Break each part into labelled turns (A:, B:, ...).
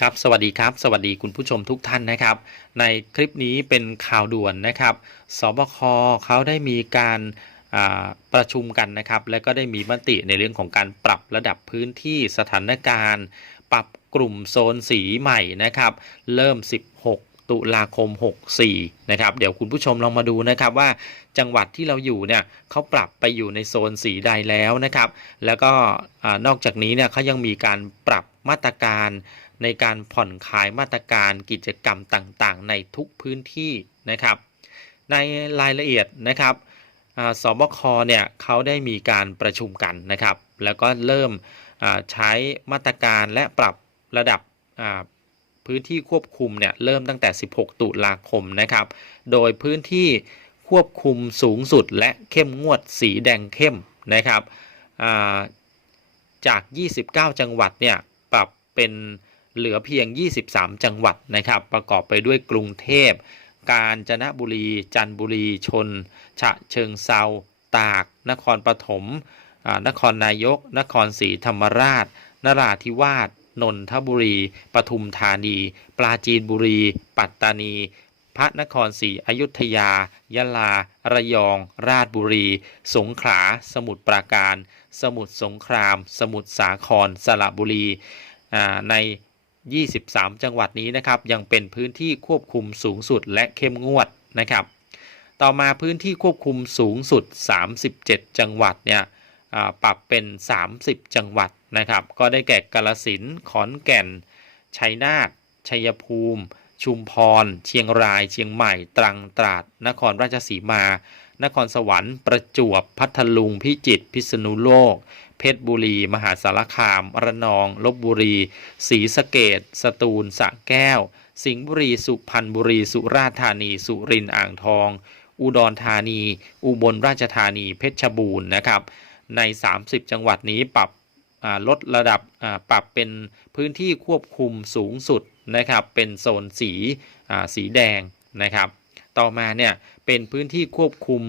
A: ครับสวัสดีครับ สวัสดีคุณผู้ชมทุกท่านนะครับ ในคลิปนี้เป็นข่าวด่วนนะครับสบคเขาได้มีการประชุมกันนะครับ และก็ได้มีมติในเรื่องของการปรับระดับพื้นที่สถานการณ์ ปรับกลุ่มโซนสีใหม่นะครับ เริ่ม16 ตุลาคม 64 นะครับ เดี๋ยวคุณผู้ชมลองมาดูนะครับว่าจังหวัดที่เราอยู่เนี่ยเขาปรับไปอยู่ในโซนสีใดแล้วนะครับ แล้วก็นอกจากนี้เนี่ยเขายังมีการปรับมาตรการในการผ่อนคลายมาตรการกิจกรรมต่างๆ ในทุกพื้นที่นะครับ ในรายละเอียดนะครับสบคเนี่ยเขาได้มีการประชุมกันนะครับ แล้วก็เริ่มใช้มาตรการและปรับระดับ พื้นที่ควบคุมเนี่ยเริ่มตั้งแต่ 16 ตุลาคมนะครับ โดยพื้นที่ควบคุมสูงสุดและเข้มงวดสีแดงเข้มนะครับาจาก 29 จังหวัดเนี่ยปรับเป็นเหลือเพียง 23 จังหวัดนะครับ ประกอบไปด้วยกรุงเทพ กาญจนบุรี จันทบุรี ชน ฉะเชิงเซา ตาก นครปฐมนครนายก นครศรีธรรมราช นราธิวาส นนทบุรี ปทุมธานี ปราจีนบุรี ปัตตานี พระนครศรีอยุธยา ยะลา ระยอง ราชบุรี สงขลา สมุทรปราการ สมุทรสงคราม สมุทรสาคร สระบุรี ใน 23 จังหวัดนี้นะครับ ยังเป็นพื้นที่ควบคุมสูงสุดและเข้มงวดนะครับ ต่อมาพื้นที่ควบคุมสูงสุด 37 จังหวัดเนี่ยปรับเป็น 30 จังหวัด นะครับ ก็ได้แก่กาลสินขอนแก่น ชัยนาท ชัยภูมิ ชุมพร เชียงราย เชียงใหม่ ตรัง ตราด นครราชสีมา นครสวรรค์ ประจวบ พัทลุง พิจิตร พิษณุโลก เพชรบุรี มหาสารคาม ระนอง ลบบุรี ศรีสะเกดสตูล สระแก้ว สิงห์บุรี สุพรรณบุรี สุราษฎร์ธานี สุรินทร์ อ่างทอง อุดรธานี อุบลราชธานี เพชรบูรณ์ นะครับ ใน 30 จังหวัดนี้ปรับ ลดระดับปรับเป็นพื้นที่ควบคุมสูงสุดนะครับ เป็นโซนสีสีแดงนะครับ ต่อมาเนี่ยเป็นพื้นที่ควบคุม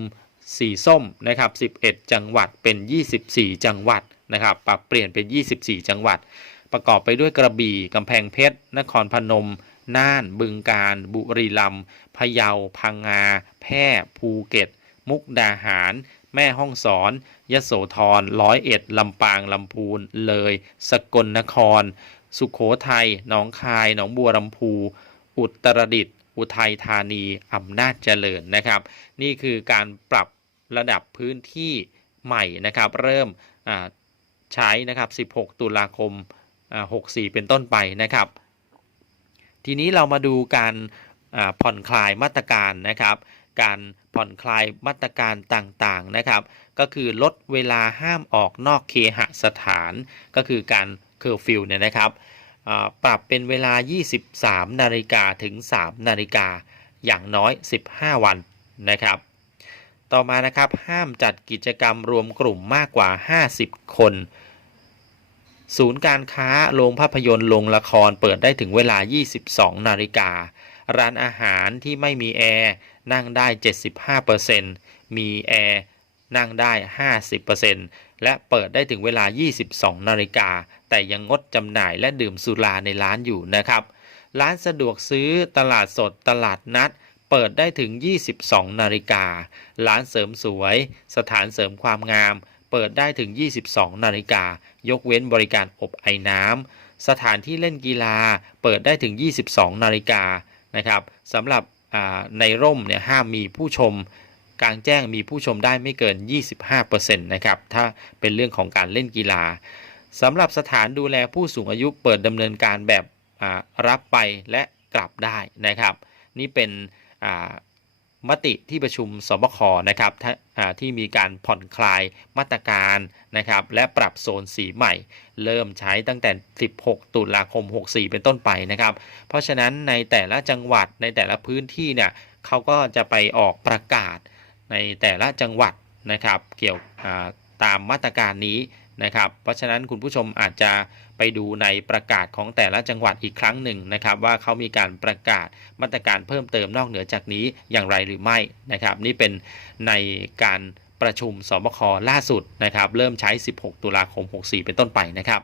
A: สีส้มนะครับ 11 จังหวัดเป็น 24 จังหวัดนะครับ ปรับเปลี่ยนเป็น 24 จังหวัด ประกอบไปด้วยกระบี่กำแพงเพชร นครพนม น่าน บึงกาฬบุรีรัมย์ พะเยา พังงา แพร่ ภูเก็ต มุกดาหาร แม่ฮ่องสอน ยโสธรร้อยเอ็ดลำปางลำพูน เลย สกลนคร สุขโขทัยหนองคาย หนองบัวลำพู อุตรดิตถ์อุทัยธานีอำนาจเจริญนะครับ นี่คือการปรับระดับพื้นที่ใหม่นะครับ เริ่มใช้นะครับ 16 ตุลาคม 64 เป็นต้นไปนะครับ ทีนี้เรามาดูการผ่อนคลายมาตรการนะครับ การผ่อนคลายมาตรการต่างๆนะครับ ก็คือลดเวลาห้ามออกนอกเคหสถาน ก็คือการเคอร์ฟิวเนี่ยนะครับปรับเป็นเวลา 23 นาฬิกาถึง 3 นาฬิกาอย่างน้อย 15 วันนะครับ ต่อมานะครับห้ามจัดกิจกรรมรวมกลุ่มมากกว่า 50 คน ศูนย์การค้าโรงภาพยนตร์โรงละครเปิดได้ถึงเวลา 22 นาฬิกา ร้านอาหารที่ไม่มีแอร์นั่งได้ 75%มีแอร์นั่งได้ 50%และเปิดได้ถึงเวลา 22 นาฬิกา แต่ยังงดจำหน่ายและดื่มสุราในร้านอยู่นะครับ ร้านสะดวกซื้อตลาดสดตลาดนัด เปิดได้ถึง 22 นาฬิกา ร้านเสริมสวย สถานเสริมความงาม เปิดได้ถึง 22 นาฬิกา ยกเว้นบริการอบไอน้ำสถานที่เล่นกีฬาเปิดได้ถึง 22 นาฬิกา นะครับสำหรับในร่มเนี่ยห้ามมีผู้ชมกลางแจ้งมีผู้ชมได้ไม่เกิน 25%นะครับถ้าเป็นเรื่องของการเล่นกีฬาสำหรับสถานดูแลผู้สูงอายุเปิดดำเนินการแบบรับไปและกลับได้นะครับ นี่เป็น มติที่ประชุมสบคนะครับที่มีการผ่อนคลายมาตรการนะครับและปรับโซนสีใหม่ เริ่มใช้ตั้งแต่ 16 ตุลาคม 64 เป็นต้นไปนะครับ เพราะฉะนั้นในแต่ละจังหวัดในแต่ละพื้นที่เนี่ยเขาก็จะไปออกประกาศในแต่ละจังหวัดนะครับเกี่ยวตามมาตรการนี้ นะครับ เพราะฉะนั้นคุณผู้ชมอาจจะไปดูในประกาศของแต่ละจังหวัดอีกครั้งหนึ่งนะครับ ว่าเขามีการประกาศมาตรการเพิ่มเติมนอกเหนือจากนี้อย่างไรหรือไม่นะครับ นี่เป็นในการประชุมสบคล่าสุดนะครับ เริ่มใช้ 16 ตุลาคม 64 เป็นต้นไปนะครับ